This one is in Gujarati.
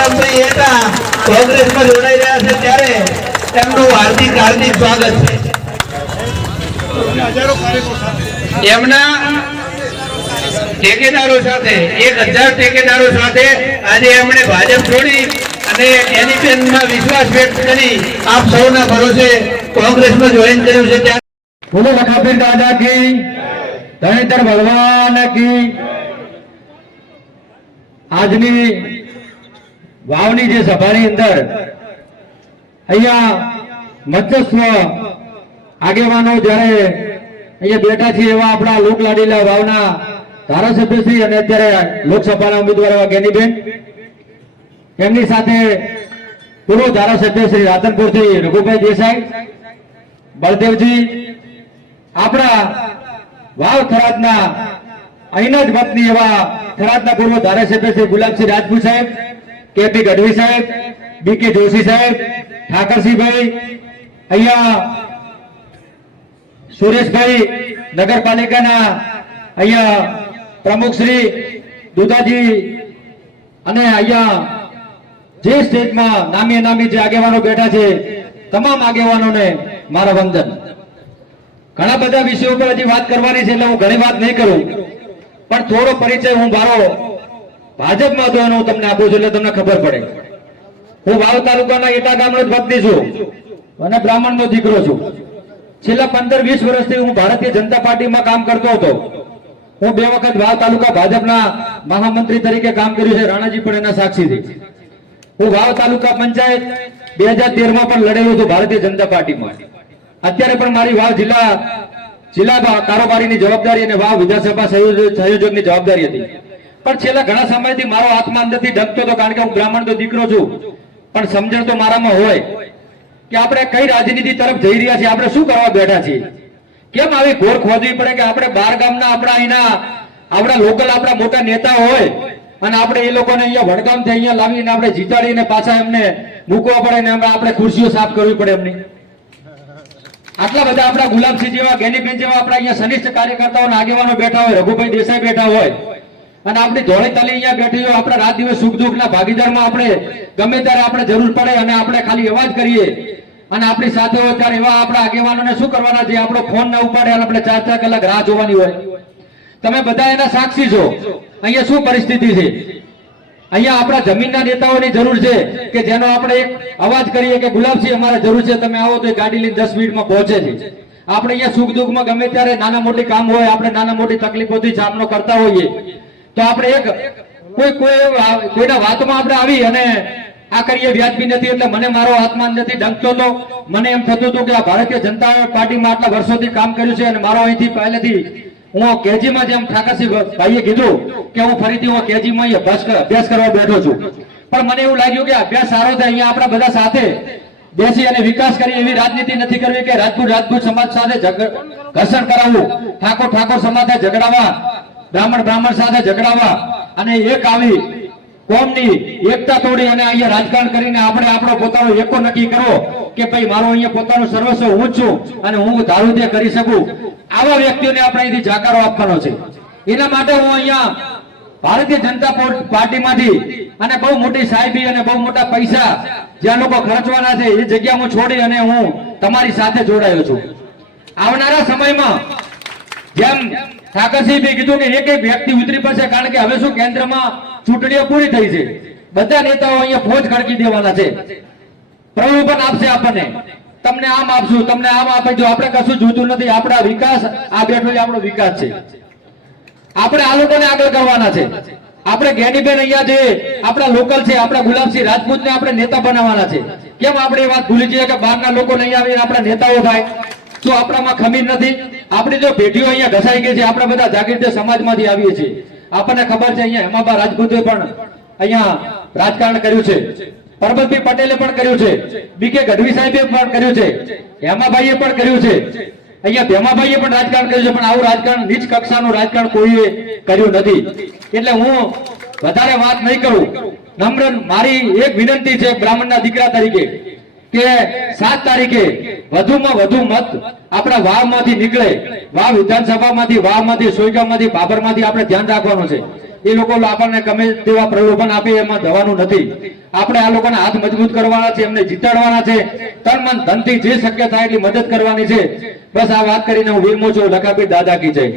સભારામભાઈ હતા. કોંગ્રેસમાં જોડાઈ રહ્યા છે ત્યારે છે. કોંગ્રેસમાં જોઈન કર્યું છે આજની વાવની જે સભાની અંદર અહીંયા મધ્યસ્વ આગેવાનો જ્યારે અહીંયા બેઠા છે એવા આપણા લોકલાડીલા વાવના ધારાસભ્યશ્રી અને અત્યારે લોકસભાના ઉમેદવાર એવા ગેનીબેન. એમની સાથે પૂર્વ ધારાસભ્ય શ્રી રાધનપુરથી રઘુભાઈ દેસાઈ, બળદેવજી, આપણા વાવ થરાદના અહીંના જ વતની એવા થરાદના પૂર્વ ધારાસભ્ય શ્રી ગુલાબસિંહ રાજપૂત સાહેબ કેપી ગઢવી સાહેબ બી કે જોશી સાહેબ, ઠાકરસિંહભાઈ, અહીંયા સુરેશભાઈ નગરપાલિકાના અહીંયા પ્રમુખ શ્રી દુધાજી અને અહીંયા જે સ્ટેટમાં નામી નામી જે આગેવાનો બેઠા છે, તમામ આગેવાનોને મારા વંદન. ઘણા બધા વિષયો પર હજી વાત કરવાની છે એટલે હું ઘણી વાત નહીં કરું. પણ થોડો પરિચય હું મારો ભાજપમાં હતો હું તમને આપું છું એટલે તમને ખબર પડે. હું વાવ તાલુકાના એટા ગામનો ભક્તિ છું અને બ્રાહ્મણનો દીકરો છું. છેલ્લા પંદર વીસ વર્ષથી હું ભારતીય જનતા પાર્ટીમાં કામ કરતો હતો. હું બે વખત વાવ તાલુકા ભાજપના મહામંત્રી તરીકે કામ કર્યું છે, રાણાજી પણ એના સાક્ષી છે હું વાવ તાલુકા પંચાયત બે હજાર તેરમાં પણ લડેલું હતું ભારતીય જનતા પાર્ટીમાં. અત્યારે પણ મારી વાવ જિલ્લા જિલ્લા કારોબારીની જવાબદારી અને વાવ વિધાનસભા સંયોજ- સંયોજકની જવાબદારી હતી. પણ છેલ્લા ઘણા સમયથી મારો આત્મા અંદરથી ડગતો હતો કારણ કે હું બ્રાહ્મણ તો દીકરો છું. પણ સમજણ તો મારામાં હોય કે આપણે કઈ રાજનીતિ તરફ જઈ રહ્યા છીએ, આપણે શું કરવા બેઠા છીએ? કેમ આવી ઘોર ખોદવી પડે કે આપણે બાર ગામના આપણા અહીંના, આપણા લોકલ આપણા મોટા નેતા હોય અને આપણે એ લોકોને અહીંયા વડગામથી અહીંયા લાવીને આપણે જીતાડીને પાછા એમને મૂકવા પડે ને આપણે ખુરશીઓ સાફ કરવી પડે એમની. આટલા બધા આપણા ગુલાબસિંહ જેવા, ગેનીબેન જેવા આપણા અહીંયા સનિષ્ઠ કાર્યકર્તાઓ આગેવાનો બેઠા હોય, રઘુભાઈ દેસાઈ બેઠા હોય અને આપણી જોડે તલી અહીંયા બેઠી હોય, આપણા રાત દિવસ સુખ દુઃખના ભાગીદારમાં આપણે ગમે ત્યારે આપણે જરૂર પડે અને આપણે ખાલી એવા જ કરીએ. અને આપણી સાથે હોય ત્યારે એવા આપણા આગેવાનોને શું કરવાના છે આપણો ફોન ના ઉપાડે અને આપણે ચાર ચાર કલાક રાહ જોવાની હોય. તમે બધા એના સાક્ષી છો. અહીંયા શું પરિસ્થિતિ છે? અહીંયા આપણા જમીનના નેતાઓની જરૂર છે કે જેનો આપણે એક અવાજ કરીએ કે ગુલાબસિંહ, અમારે જરૂર છે, તમે આવો તો ગાડી લઈને દસ મિનિટમાં પહોંચે છે. આપણે અહીંયા સુખ દુઃખમાં ગમે ત્યારે નાના મોટી કામ હોય, આપણે નાના મોટી તકલીફોથી સામનો કરતા હોઈએ. તો આપણે એક કોઈ કોઈ કોઈના વાતમાં આપણે આવી અને આ કરીએ વ્યાજબી નથી એટલે મને મારો આત્માન નથી ડંકતો હતો મને એમ થતું હતું કે આ ભારતીય જનતા પાર્ટીમાં આટલા વર્ષોથી કામ કર્યું છે અને મારો અહીંથી પહેલેથી હું કેજીમાં જેમ ઠાકરસિંહ ભાઈએ કીધું કે હું ફરીથી હું કેજીમાં અભ્યાસ કરવા બેઠો છું. પણ મને એવું લાગ્યું કે અભ્યાસ સારો થાય, અહીંયા આપણા બધા સાથે બેસી અને વિકાસ કરી એવી રાજનીતિ નથી કરવી કે રાજપૂત રાજપૂત સમાજ સાથે ઘર્ષણ કરાવવું. ઠાકોર ઠાકોર સમાજ ઝઘડાવા બ્રાહ્મણ બ્રાહ્મણ સાથે ઝઘડાવા અને એક આવી કોમની એકતા તોડી અને અહીંયા રાજકારણ કરીને આપણે આપણો પોતાનો એકો નક્કી કરવો કે ભાઈ મારો અહીંયા પોતાનો સર્વસ્વ હું છું અને હું ધારું તે કરી શકું. આવા વ્યક્તિઓને આપણે અહીંથી જાકારો આપવાનો છે. એના માટે હું અહીંયા ભારતીય જનતા પાર્ટીમાંથી અને બહુ મોટી સાહેબી અને બહુ મોટા પૈસા જ્યાં લોકો ખર્ચવાના છે એ જગ્યા હું છોડી અને હું તમારી સાથે જોડાયો છું. આવનારા સમયમાં જેમ ઠાકરસિંહે કીધું કે એક એક વ્યક્તિ ઉતરી પડશે કારણ કે હવે શું કેન્દ્રમાં ચૂંટણીઓ પૂરી થઈ છે. બધા નેતાઓ અહીંયા ફોજ ખડકી દેવાના છે. પ્રલોભન આપશે આપણને. તમને આમ આપશું, તમને આમ આપે. જો આપણે કશું જોતું નથી, આપણા વિકાસ, આ બેઠો આપણો વિકાસ છે. આપણે આ લોકોને આગળ કરવાના છે. આપણે જ્ઞાનીબેન અહીંયા જે આપણા લોકલ છે, આપણા ગુલાબસિંહ રાજપૂતને આપણે નેતા બનાવવાના છે. કેમ આપણે એ વાત ભૂલી જઈએ કે બહારના લોકો અહીંયા આવીને આપણા નેતાઓ થાય? શું આપણામાં ખમીર નથી. આપણી જો પેઢીઓ અહીંયા ઘસાઈ ગઈ છે, આપણે બધા જાગીર સમાજમાંથી આવીએ છીએ. આપણને ખબર છે અહીંયા હેમાબા રાજપૂતે પણ અહીંયા રાજકારણ કર્યું છે. પરબતભાઈ પટેલે પણ કર્યું છે. બી કે ગઢવી સાહેબે પણ કર્યું છે. હેમાભાઈએ પણ કર્યું છે. અહીંયા ભેમાભાઈએ પણ રાજકારણ કર્યું છે, પણ આવું રાજકારણ, નીચ કક્ષાનું રાજકારણ કોઈએ કર્યું નથી. એટલે હું વધારે વાત નહીં કરું. નમ્ર મારી એક વિનંતી છે બ્રાહ્મણના દીકરા તરીકે. કે સાત તારીખે વધુમાં વધુ મત આપણા વાવમાંથી નીકળે. વાવ વિધાનસભામાંથી, વાવમાંથી સોયગામમાંથી બાબરમાંથી આપણે ધ્યાન રાખવાનું છે. એ લોકો આપણને ગમે તેવા પ્રલોભન આપે, એમાં જવાનું નથી. આપણે આ લોકોને હાથ મજબૂત કરવાના છે, એમને જીતાડવાના છે. તન મન ધનથી જે શક્ય થાય એટલી મદદ કરવાની છે. બસ આ વાત કરીને હું વિરમો છું. લખાપી દાદા કી જય.